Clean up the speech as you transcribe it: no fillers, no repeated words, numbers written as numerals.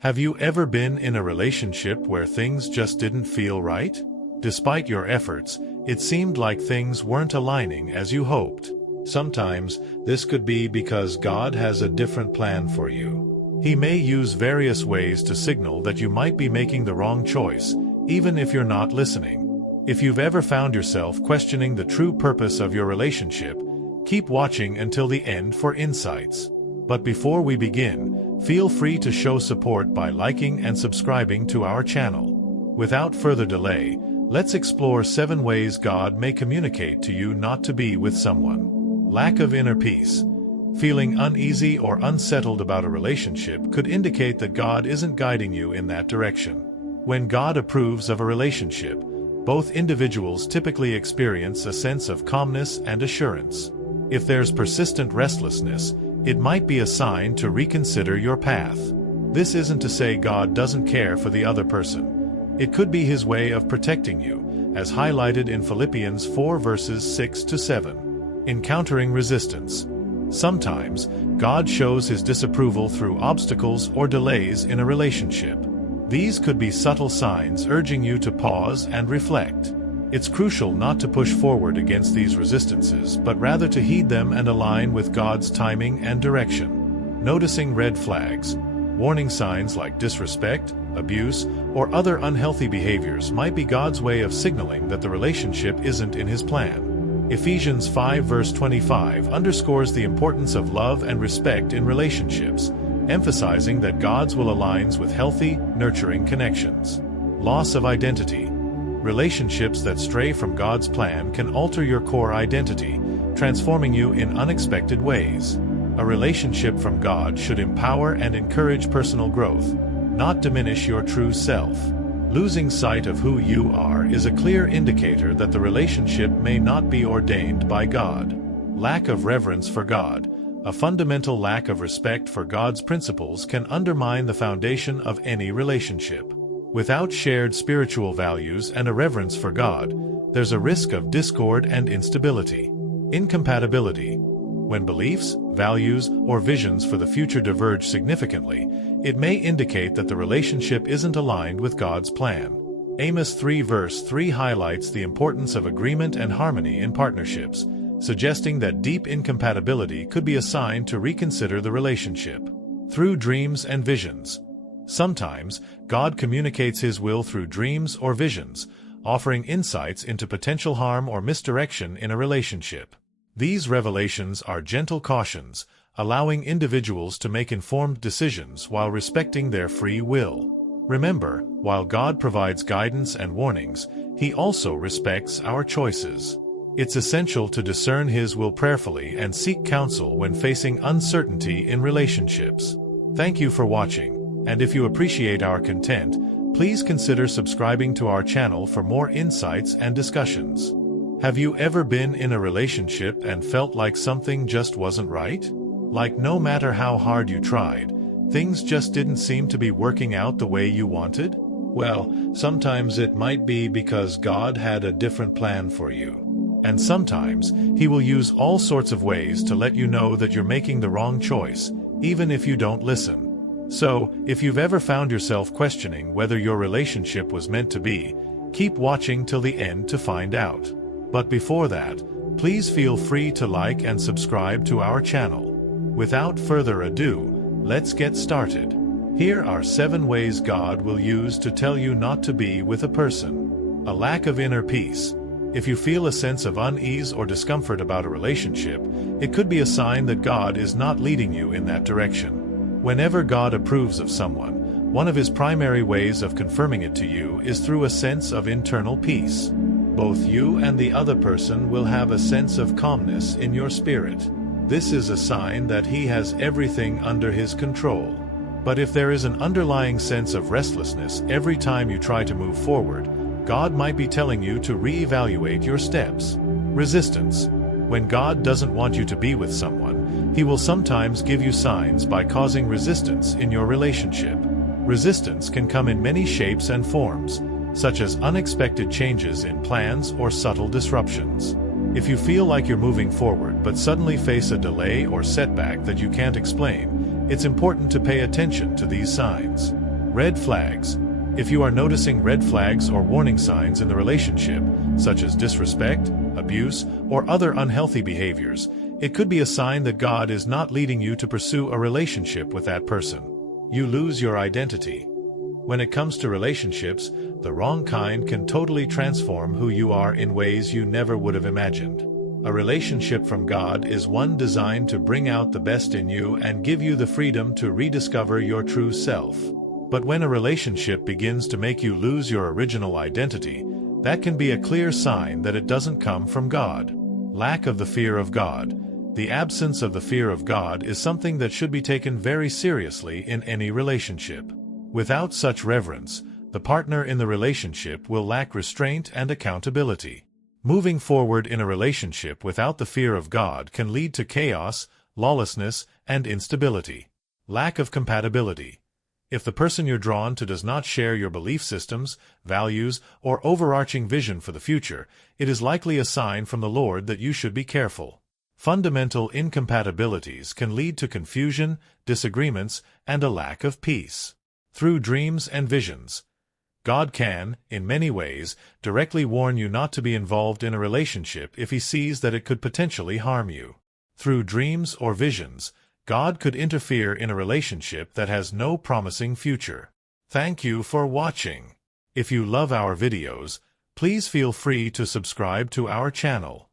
Have you ever been in a relationship where things just didn't feel right? Despite your efforts, it seemed like things weren't aligning as you hoped. Sometimes, this could be because God has a different plan for you. He may use various ways to signal that you might be making the wrong choice, even if you're not listening. If you've ever found yourself questioning the true purpose of your relationship, keep watching until the end for insights. But before we begin, feel free to show support by liking and subscribing to our channel. Without further delay, let's explore 7 ways God may communicate to you not to be with someone. Lack of inner peace. Feeling uneasy or unsettled about a relationship could indicate that God isn't guiding you in that direction. When God approves of a relationship, both individuals typically experience a sense of calmness and assurance. If there's persistent restlessness, it might be a sign to reconsider your path. This isn't to say God doesn't care for the other person. It could be His way of protecting you, as highlighted in Philippians 4 verses 6 to 7. Encountering resistance. Sometimes, God shows His disapproval through obstacles or delays in a relationship. These could be subtle signs urging you to pause and reflect. It's crucial not to push forward against these resistances, but rather to heed them and align with God's timing and direction. Noticing red flags. Warning signs like disrespect, abuse, or other unhealthy behaviors might be God's way of signaling that the relationship isn't in His plan. Ephesians 5 verse 25 underscores the importance of love and respect in relationships, emphasizing that God's will aligns with healthy, nurturing connections. Loss of identity. Relationships that stray from God's plan can alter your core identity, transforming you in unexpected ways. A relationship from God should empower and encourage personal growth, not diminish your true self. Losing sight of who you are is a clear indicator that the relationship may not be ordained by God. Lack of reverence for God. A fundamental lack of respect for God's principles can undermine the foundation of any relationship. Without shared spiritual values and a reverence for God, there's a risk of discord and instability. Incompatibility. When beliefs, values, or visions for the future diverge significantly, it may indicate that the relationship isn't aligned with God's plan. Amos 3 verse 3 highlights the importance of agreement and harmony in partnerships, suggesting that deep incompatibility could be a sign to reconsider the relationship. Through dreams and visions. Sometimes, God communicates His will through dreams or visions, offering insights into potential harm or misdirection in a relationship. These revelations are gentle cautions, allowing individuals to make informed decisions while respecting their free will. Remember, while God provides guidance and warnings, He also respects our choices. It's essential to discern His will prayerfully and seek counsel when facing uncertainty in relationships. Thank you for watching. And if you appreciate our content, please consider subscribing to our channel for more insights and discussions. Have you ever been in a relationship and felt like something just wasn't right? Like no matter how hard you tried, things just didn't seem to be working out the way you wanted? Well, sometimes it might be because God had a different plan for you. And sometimes, He will use all sorts of ways to let you know that you're making the wrong choice, even if you don't listen. So, if you've ever found yourself questioning whether your relationship was meant to be, keep watching till the end to find out. But before that, please feel free to like and subscribe to our channel. Without further ado, let's get started. Here are 7 ways God will use to tell you not to be with a person. A lack of inner peace. If you feel a sense of unease or discomfort about a relationship, it could be a sign that God is not leading you in that direction. Whenever God approves of someone, one of His primary ways of confirming it to you is through a sense of internal peace. Both you and the other person will have a sense of calmness in your spirit. This is a sign that He has everything under His control. But if there is an underlying sense of restlessness every time you try to move forward, God might be telling you to reevaluate your steps. Resistance. When God doesn't want you to be with someone, He will sometimes give you signs by causing resistance in your relationship. Resistance can come in many shapes and forms, such as unexpected changes in plans or subtle disruptions. If you feel like you're moving forward but suddenly face a delay or setback that you can't explain, it's important to pay attention to these signs. Red flags. If you are noticing red flags or warning signs in the relationship, such as disrespect, abuse, or other unhealthy behaviors, it could be a sign that God is not leading you to pursue a relationship with that person. You lose your identity. When it comes to relationships, the wrong kind can totally transform who you are in ways you never would have imagined. A relationship from God is one designed to bring out the best in you and give you the freedom to rediscover your true self. But when a relationship begins to make you lose your original identity, that can be a clear sign that it doesn't come from God. Lack of the fear of God. The absence of the fear of God is something that should be taken very seriously in any relationship. Without such reverence, the partner in the relationship will lack restraint and accountability. Moving forward in a relationship without the fear of God can lead to chaos, lawlessness, and instability. Lack of compatibility. If the person you're drawn to does not share your belief systems, values, or overarching vision for the future, it is likely a sign from the Lord that you should be careful. Fundamental incompatibilities can lead to confusion, disagreements, and a lack of peace. Through dreams and visions. God can, in many ways, directly warn you not to be involved in a relationship if He sees that it could potentially harm you. Through dreams or visions, God could interfere in a relationship that has no promising future. Thank you for watching. If you love our videos, please feel free to subscribe to our channel.